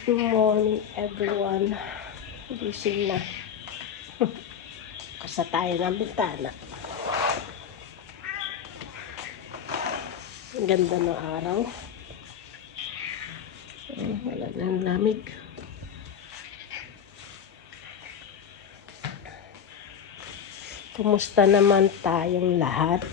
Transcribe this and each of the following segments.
Good morning, everyone. Gising na. Kasa tayo ng bintana. Ang ganda ng araw. Wala nang lamig. Kumusta naman tayong lahat?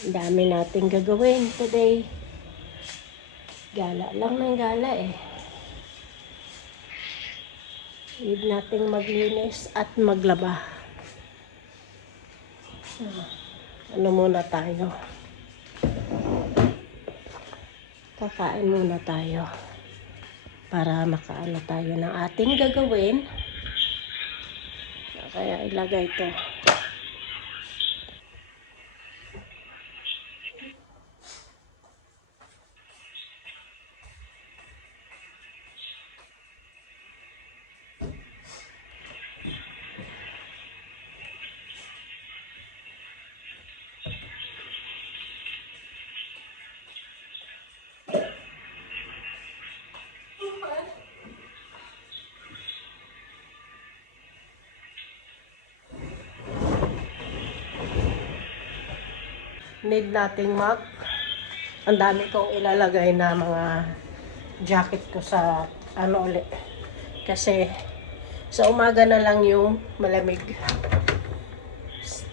Ang dami nating gagawin today. Gala lang ng gala eh. Need nating maglinis at maglaba. Ano muna tayo? Kakain muna tayo. Para makaano tayo ng ating gagawin. Kaya ilagay ito. Need nating ang dami kong ilalagay na mga jacket ko sa ano ulit. Kasi sa umaga na lang yung malamig.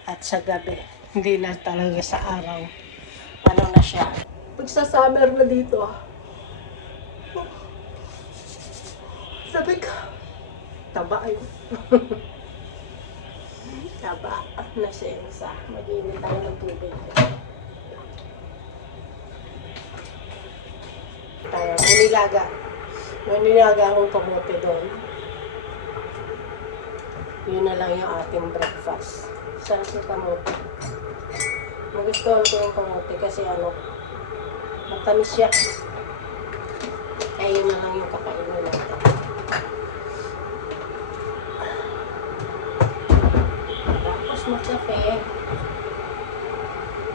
At sa gabi, hindi na talaga sa araw. Ano na siya. Pag sa summer na dito, sabi ko, taba yun. Taba na sensa. Mag-init tayo ng tubig. Tayo, manilaga. Manilaga akong kamote doon. Yun na lang yung ating breakfast. Saan si kamote? Magustuhan ko yung kamote kasi ano, matamis siya. Kaya yun na lang yung kakainin natin. Tapos magkape.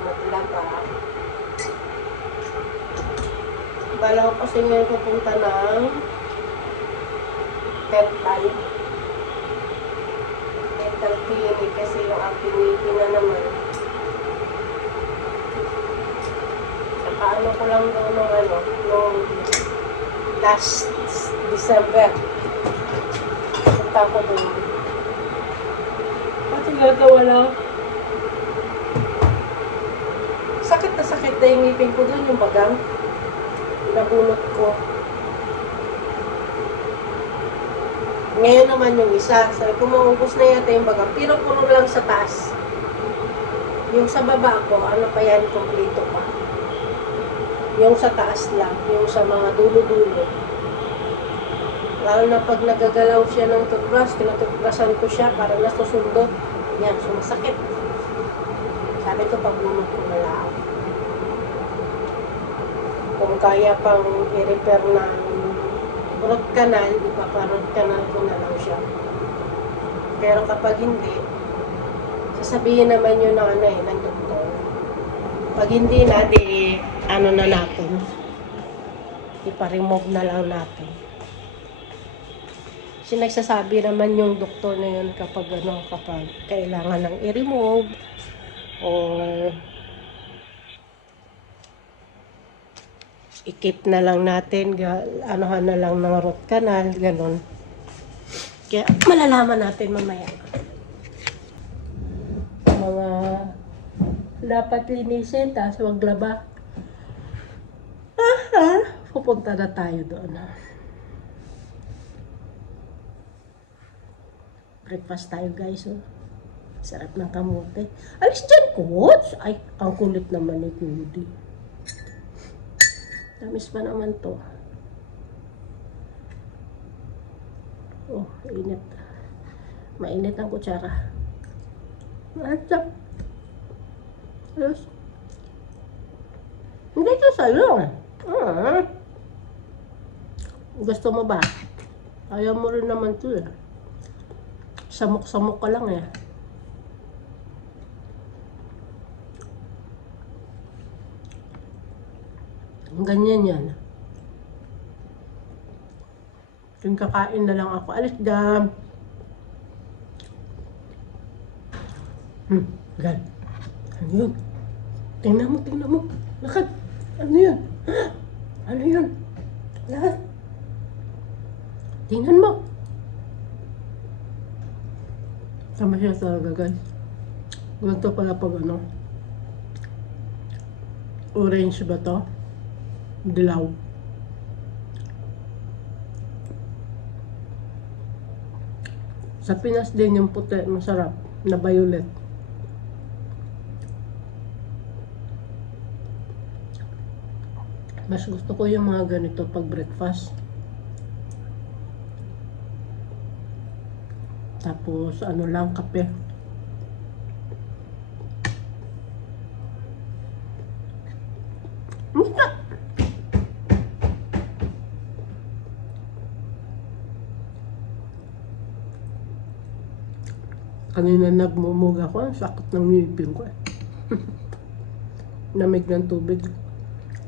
Maglaba. Bala ko kasi ngayon pupunta ng dental clinic kasi yung aking ngiti na naman. Nakaano ko lang doon nung last December. Punta ko doon. Kasi gagawa lang. Sakit na yung ngipin ko doon, yung bagang. Nabunot ko. Ngayon naman yung isa. Sabi ko, maubos na yata yung bagang. Pero puro lang sa taas. Yung sa baba ko, ano pa yan, kompleto pa. Yung sa taas lang. Yung sa mga dulo-dulo. Lalo na pag nagagalaw siya ng toothbrush, tinatoothbrushan ko siya para nasusundot. Yan, sumasakit. Sabi ko, pagbunot ko na lang. Kung kaya pang i-repair na root canal, ipaparot canal ko na lang siya. Pero kapag hindi, sasabihin naman yun ng doktor. Pag hindi na, ano na natin, ipa-remove na lang natin. Kasi nagsasabi naman yung doktor na yun kapag kailangan ng i-remove or i-keep na lang natin, anuhan na lang ng root canal, ganun. Kaya malalaman natin mamaya. Mga dapat linisin, tapos maglaba. Pupunta na tayo doon. Breakfast tayo guys. Oh. Sarap ng kamote. Alis dyan, coach! Ay, ang kulit naman ni Cody. Tamis pa naman to. Oh, init. Mainit ang kutsara. Atsak. Yes. Hindi ito sa'yo. Gusto mo ba? Ayaw mo rin naman ito eh. Samok-samok ka lang eh. Ganyan yan. Kung kakain na lang ako, alis dam. Gal. Ano yun? Tingnan mo. Lakad. Ano yun? Ano yun? Lahat. Tingnan mo. Tama siya talaga, guys. Ganito pala pag ano. Orange ba to? Dilaw. Sa Pinas din yung puti, masarap. Na violet. Mas gusto ko yung mga ganito pag breakfast. Tapos ano lang, kape. Musta? Kanina nagmumuga ko, ang sakit ng ngipin ko eh. Namig ng tubig.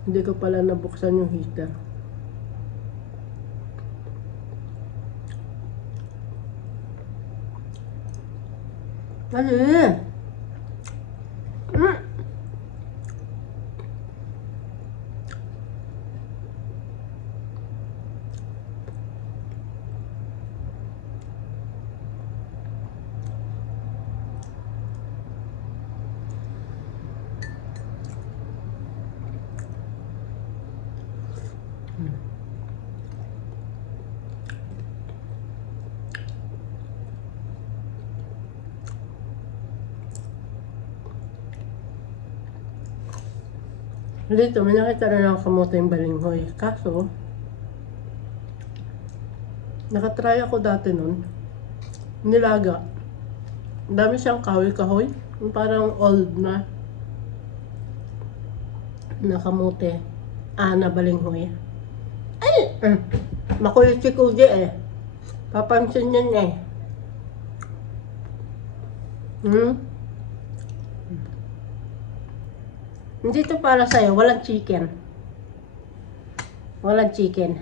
Hindi ko pala nabuksan yung heater. Ano yun? Dito, may nakita na lang kamote yung balinghoy. Kaso, nakatry ako dati nun. Nilaga. Ang dami siyang kahoy-kahoy. Parang old na kamote. Na balinghoy. Ay! Makulit si Kuya eh. Papansin yan eh. Hindi to para sa'yo. Walang chicken. Walang chicken.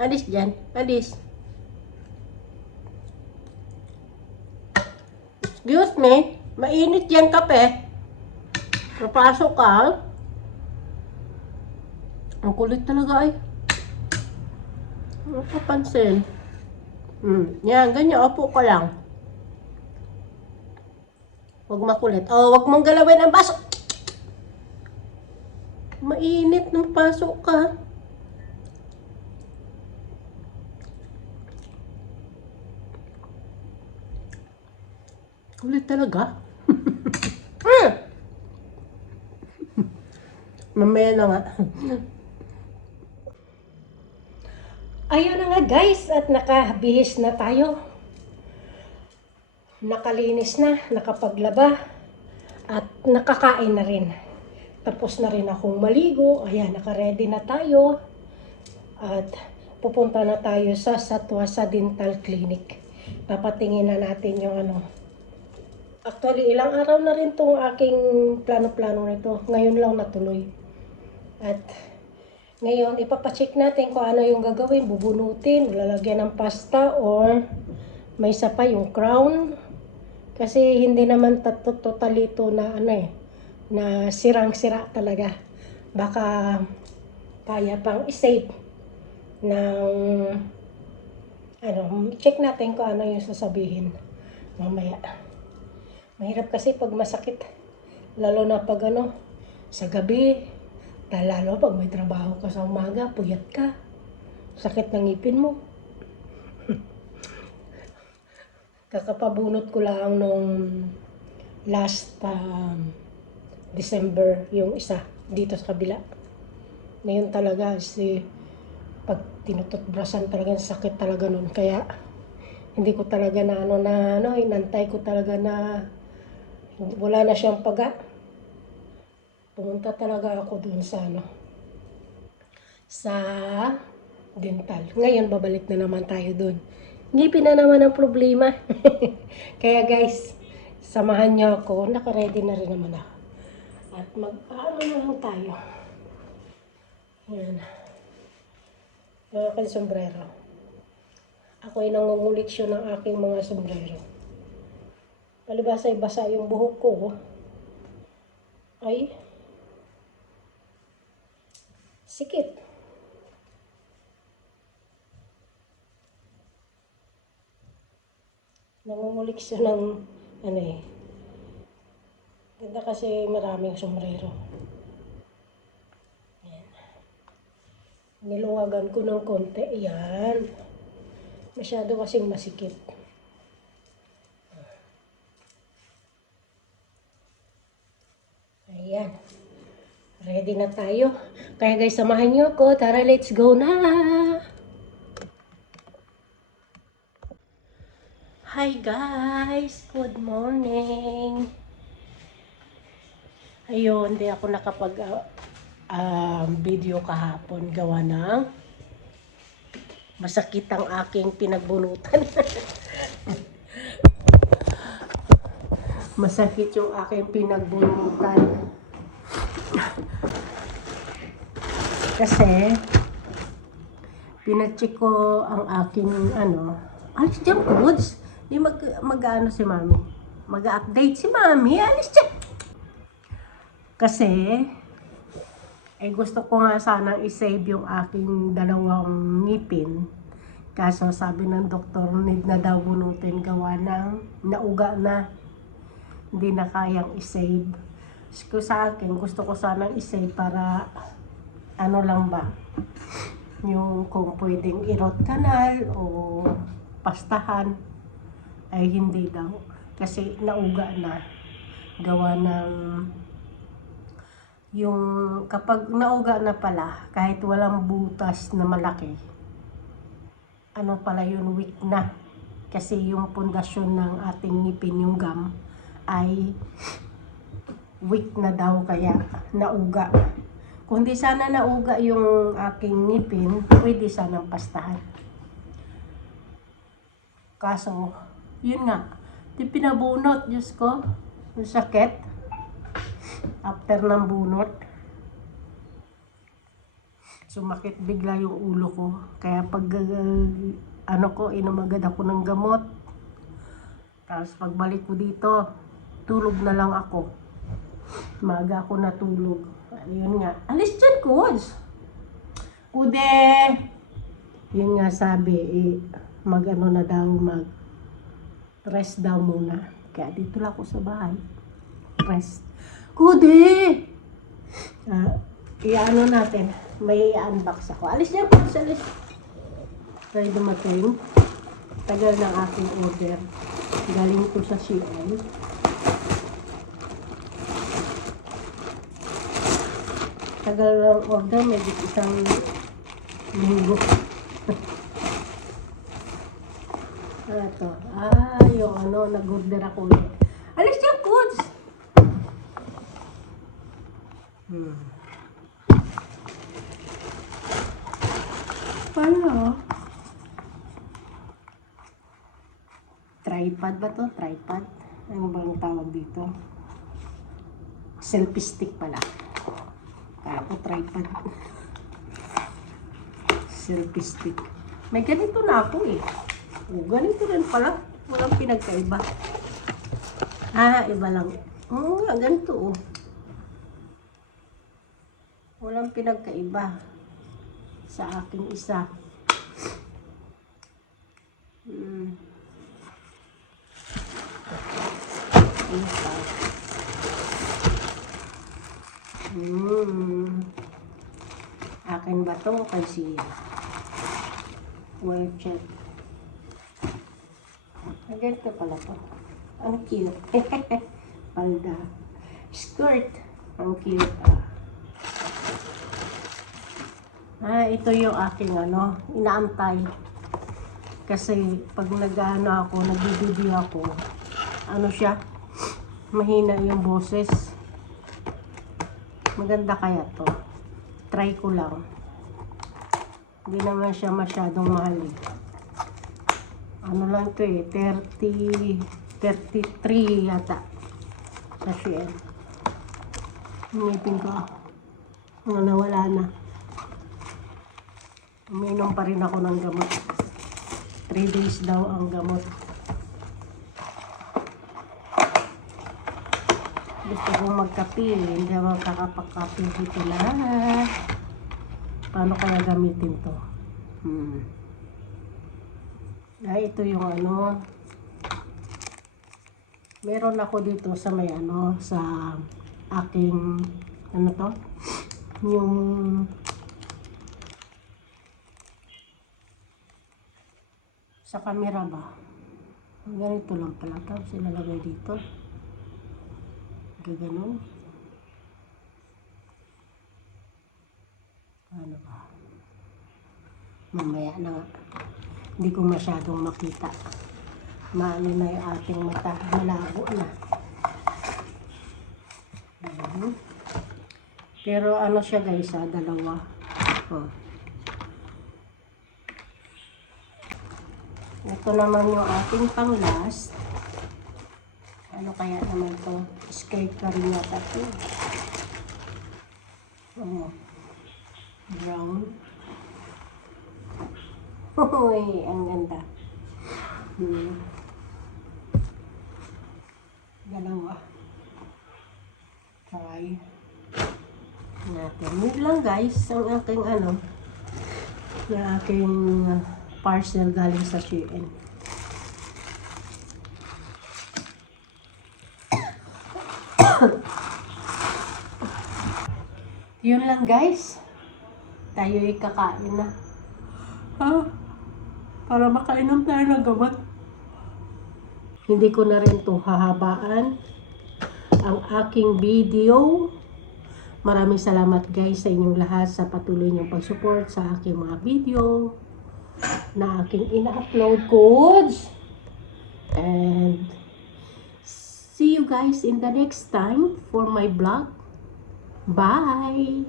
Alis dyan. Alis. Excuse me. Mainit yan kape. Papasok ka. Ang kulit talaga ay. Ano papansin? Yan. Ganyan. Opo ka lang. Huwag makulit. Huwag mong galawin ang baso. Mainit nung pasok ka. Kulit talaga. Mamaya na nga. Ayun na nga guys, at nakabihis na tayo. Nakalinis na, nakapaglaba, at nakakain na rin. Tapos na rin akong maligo. Ayan, naka-ready na tayo. At pupunta na tayo sa Satwasa Dental Clinic. Papatingin na natin yung ano. Actually, ilang araw na rin tong aking plano-plano nito. Ngayon lang natuloy. At ngayon, ipapacheck natin kung ano yung gagawin. Bubunutin, lalagyan ng pasta, or may isa pa yung crown. Kasi hindi naman totally ito na ano eh, na sirang-sira talaga. Baka kaya pang i-save ng ano, check natin kung ano yung sasabihin mamaya. Mahirap kasi pag masakit, lalo na pag ano, sa gabi, lalo pag may trabaho ka sa umaga, puyat ka, sakit ng ngipin mo. Kakapabunot ko lang nung last December yung isa dito sa kabila. Ngayon talaga pag tinututbrasan talaga sakit talaga nun. Kaya hindi ko talaga inantay ko talaga na wala na siyang paga. Pumunta talaga ako dun sa sa dental. Ngayon babalik na naman tayo dun. Ngipin na naman ang problema. Kaya guys, samahan niyo ako. Naka-ready na rin naman ako. At mag-ano na lang tayo. Yan. Ang aking sombrero. Ako ay nangunguliksyon ng aking mga sombrero. Palibasa ay basa yung buhok ko. Ay, sikit. Nangunguliksyon ng ano eh. Ganda kasi maraming sombrero. Yan. Niluwagan ko ng konti. Yan. Masyado kasing masikip. Ayan. Ready na tayo. Kaya guys, samahan niyo ako. Tara, let's go na! Hi guys! Good morning! Ayun, hindi ako nakapag video kahapon. Gawa ng masakit ang aking pinagbunutan. Masakit yung aking pinagbunutan. Kasi, pinacheck ko ang aking alis dyan, Kuds. Di mag-ano si Mami. Mag-update si Mami. Alis dyan. Kasi, gusto ko nga sana i-save yung aking dalawang ngipin. Kaso sabi ng doktor, need na daw bunutin gawa ng nauga na. Hindi na kayang i-save. So, sa akin, gusto ko sanang i-save para ano lang ba, yung kung pwedeng i-root canal o pastahan, ay hindi daw. Kasi nauga na. Gawa ng yung kapag nauga na pala, kahit walang butas na malaki, ano pala yun, weak na. Kasi yung pundasyon ng ating ngipin, yung gum, ay weak na daw, kaya nauga. Kung di sana nauga yung aking ngipin, pwede sanang pastahan. Kaso, yun nga, di pinabunot, Diyos ko, yung sakit. After ng bunot, sumakit bigla yung ulo ko. Kaya pag inom agad ako ng gamot. Tapos pagbalik ko dito, tulog na lang ako. Maga ako natulog. Ayun nga. Alis dyan, Kuds! Kude! Yun nga sabi, na daw, mag-rest daw muna. Kaya dito lang ako sa bahay. Rest. Kude! I-ano natin. May i-unbox ako. Alis dyan, Kuds! Alis. Try dumating. Tagal ng aking order. Galing ko sa CL. Tagal ng order, medyo isang linggo. Ito. Yung nag-order ako ulit. Alis dyan, Kuds! Paano? Tripod ba to? Tripod? Ano ba ang tawag dito? Selfie stick pala. Kaya ko tripod. Selfie stick. May ganito na ako eh. Ganito rin pala. Walang pinagkaiba. Iba lang. Ganito oh. Walang pinagkaiba sa aking isa. Akin ba to? Kasi well check. Ganito pala to. Ang cute. Palda. Skirt. Ang cute. Ito yung aking inaantay. Kasi pag nagbibideo ako, siya, mahina yung boses. Maganda kaya to. Try ko lang. Hindi naman siya masyadong mahal eh. Lang to eh, 33 yata. Sa Shein. Ngipin ko. Nawala na. Uminom pa rin ako ng gamot. 3 days daw ang gamot. Gusto kong magkape, hindi ako makakapagkape dito lahat. Paano kaya gamitin to? Ito yung ano. Meron ako dito sa may ano, sa aking, ano to? Yung sa camera ba? Ganito lang pala. Tapos ilalagay dito. Gaganon. Ano ba? Mamaya na nga. Hindi ko masyadong makita. Maano na yung ating mata. Malabo na. Pero ano siya guys, dalawa. Oh. Ito naman yung ating pang last. Ano kaya naman to? Skirt pa rin yata ito. Oh. Brown. Hoy, ang ganda. Dalawa. Try natin. Yun lang guys, ang aking ano, yung aking parcel galing sa Shein. Yun lang guys. Tayo'y kakain na. Para makainom tayo ng gamot. Hindi ko na rin to hahabaan ang aking video. Maraming salamat guys sa inyong lahat sa patuloy niyong pag-support sa aking mga video na aking ina-upload codes. And see you guys in the next time for my vlog. Bye!